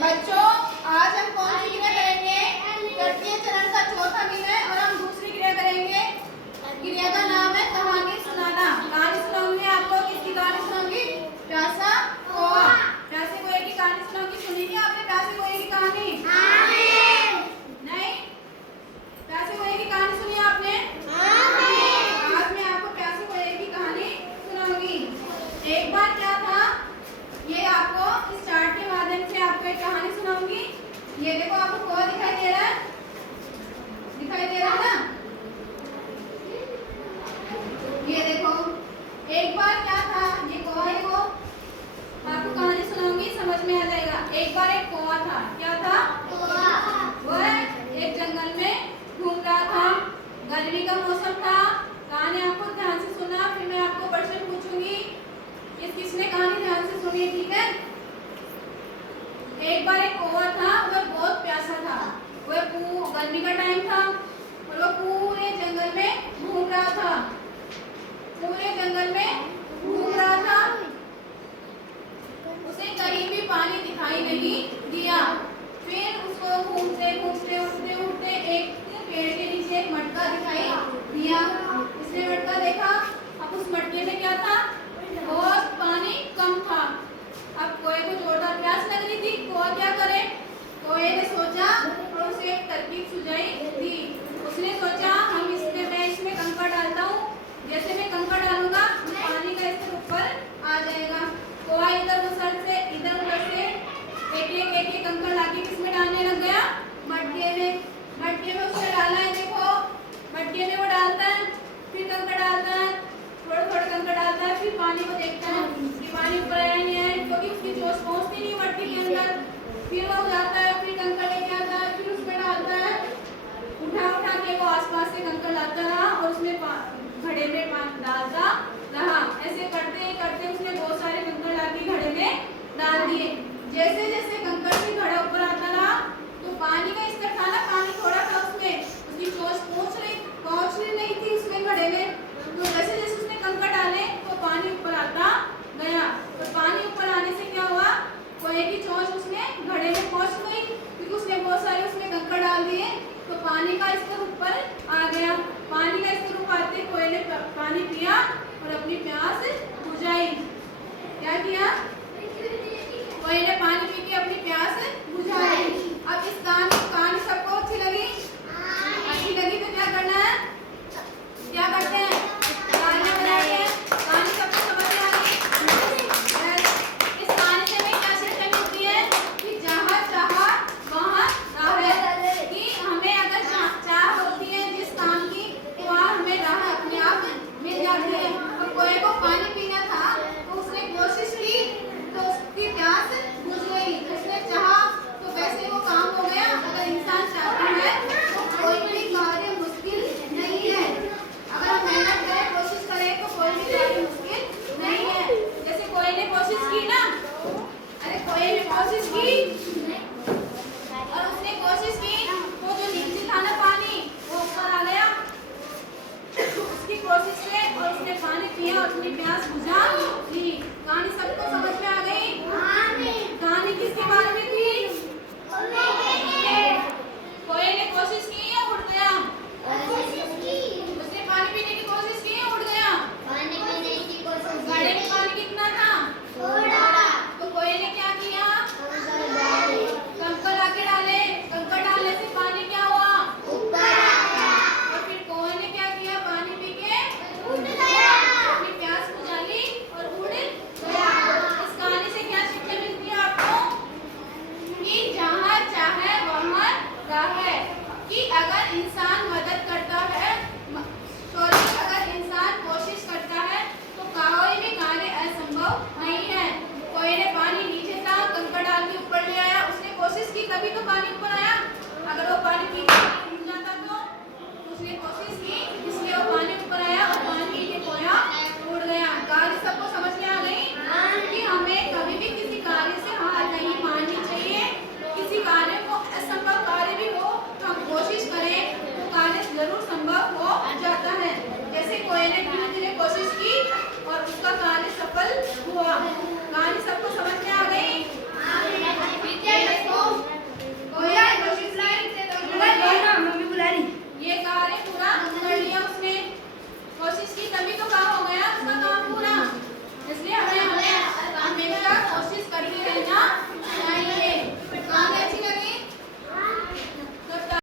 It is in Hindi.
बच्चों, आज हम कौन सी क्रिया करेंगे? तृतीय चरण का चौथा विषय और हम दूसरी क्रिया करेंगे। क्रिया का नाम है कहानी सुनाना। कहानी सुनाऊंगी आपको। किसकी कहानी सुनाऊंगी? प्यासा कौवा। प्यासे कौवे की कहानी सुनाऊंगी। सुनी थी आपने प्यासे कौवे की कहानी? नहीं? प्यासे कौवे की कहानी सुनी आपने? आज मैं आपको प्यासे कौवे की कहानी सुनाऊंगी। एक बार क्या था, ये आपको इस चार्ट के माध्यम से आपको एक कहानी सुनाऊंगी। ये देखो, आपको कौवा दिखाई दे रहा है? दिखाई दे रहा है ना? ये देखो, एक बार क्या था, ये कौवा देखो, आपको कहानी सुनाऊंगी, समझ में आ जाएगा। एक बार एक कौवा था। क्या था? वह एक जंगल में घूम रहा था। गर्मी का मौसम था। कहानी आपको ध्यान से सुना, फिर मैं आपको प्रश्न पूछूंगी। किसने कहानी ध्यान से सुनी? ठीक है। एक बार एक कौवा था, वह बहुत प्यासा था। वह गर्मी का टाइम था और वह पूरे जंगल में घूम रहा था। पूरे जंगल में घूम रहा था। उसे कहीं भी पानी दिखाई नहीं दिया। फिर उसको घूमते घूमते उठते उठते एक पेड़ के नीचे एक मटका दिखाई दिया। इसने मटका देखा। अब उस मटके में क्या था? बहुत पानी कम था। अब कौवे को जोरदार प्यास लग रही थी। कौवा क्या करे? कौवे ने सोचा और उसे एक तरकीब सुझाई थी। उसने सोचा, मैं इसमें कंकड़ डालता हूँ। जैसे मैं कंकड़ डालूंगा पानी का स्तर ऊपर आ जाएगा। कौवा इधर उधर से एक कंकड़ लाके किसमें डालने लग गया? मटके में उसने डाला है। देखो, मटके में वो डालता है, फिर कंकड़ डालता है, थोड़ा थोड़ा कंकड़ डालता है, फिर पानी को देखता है कि पानी ऊपर आया नहीं है, क्योंकि उसकी जोश पहुंचती नहीं मटके के अंदर। फिर वो जाता है, फिर कंकड़ लेके आता है, फिर उसमें डालता है। उठा के वो आसपास से कंकड़ लाता रहा और उसमें घड़े में पानी डालता रहा। ऐसे करते करते उसने बहुत सारे कंकड़ लाके घड़े में डाल दिए। जैसे जैसे कंकड़ से घड़ा ऊपर आता रहा, तो पानी का स्तर था ना, पानी थोड़ा था उसमें, उसकी जोश पहुंच नहीं थी उसमें घड़े में। तो जैसे जैसे उसने कंकड़ डाले तो पानी ऊपर आता गया। और पानी ऊपर आने से क्या हुआ? कौवे की चोंच उसमें घड़े में पहुंच गई, क्योंकि उसने बहुत सारे उसमें कंकड़ डाल दिए। तो पानी का स्तर ऊपर आ गया। पानी का स्तर ऊपर आते कौवे ने पानी पिया और अपनी प्यास बुझाई। क्या किया? कौवे ने पानी पी के अपनी प्यास बुझाई। अब इस कहानी सबको अच्छी लगी? अच्छी लगी तो क्या करना है? क्या करते हैं? कहानियां बनाते हैं। कहानी सबको समझ में आ गई? इस कहानी से हमें क्या शिक्षा मिलती है? कि जहाँ चाहा वहाँ राह। कि हमें अगर चाह होती है जिस काम की, तो वहाँ हमें राह अपने आप मिल जाती है। तो कौवे को पानी पीना था, तो उसने कोशिश की, तो उसकी प्यास बुझ गई। उसने चाहा तो वैसे वो काम हो गया। अगर इंसान चाहता है तो कोई भी कार्य मुश्किल नहीं है। अगर हम मेहनत करें, कोशिश करें, तो कोई भी कार्य मुश्किल नहीं है। जैसे कौवे ने कोशिश की ना, कौवे ने कोशिश की और उसने कोशिश की, तो जो नीचे था ना पानी, वो ऊपर आ गया उसकी कोशिश से, और उसने पानी पिया और अपनी प्यास बुझा ली। कहानी सबको समझ में आ गई? कहानी किसके बारे में थी? कौवे ने कोशिश की या उड़ गया? उसने पानी पीने की कोशिश की या उड़ गया? घड़े में पानी कितना था? तो कौवे ने क्या किया? कंकड़ लाके डाले। कंकड़ डालने से पानी क्या हुआ? और फिर कौवे ने क्या किया? पानी पी के अपनी प्यास बुझा ली और उड़ गया। इस कहानी से क्या शिक्षा मिलती है आपको? कि जहाँ चाहे वहाँ राह है। कि अगर इंसान मदद करता है, अगर इंसान कोशिश करता है, तो कोई भी कार्य असंभव नहीं है। कौवे ने पानी नीचे था, कंकड़ डाल के ऊपर ले आया। उसने कोशिश की तभी तो पानी ऊपर आया। अगर वो पानी पी के डूब जाता तो उसने कोशिश की, इसलिए वो पानी ऊपर आया और पानी पी के खोया उड़ गया। कहानी सबको समझ में आ गई? कि हमें कभी भी किसी कार्य से हार नहीं माननी चाहिए। किसी कार्य को असंभव कार्य भी हो, हम कोशिश करें तो कार्य जरूर संभव हो जाता है। जैसे कौवे ने धीरे धीरे कोशिश की और उसका कार्य सफल हुआ। कहानी सबको समझ में आ गई? कि तभी तो कहा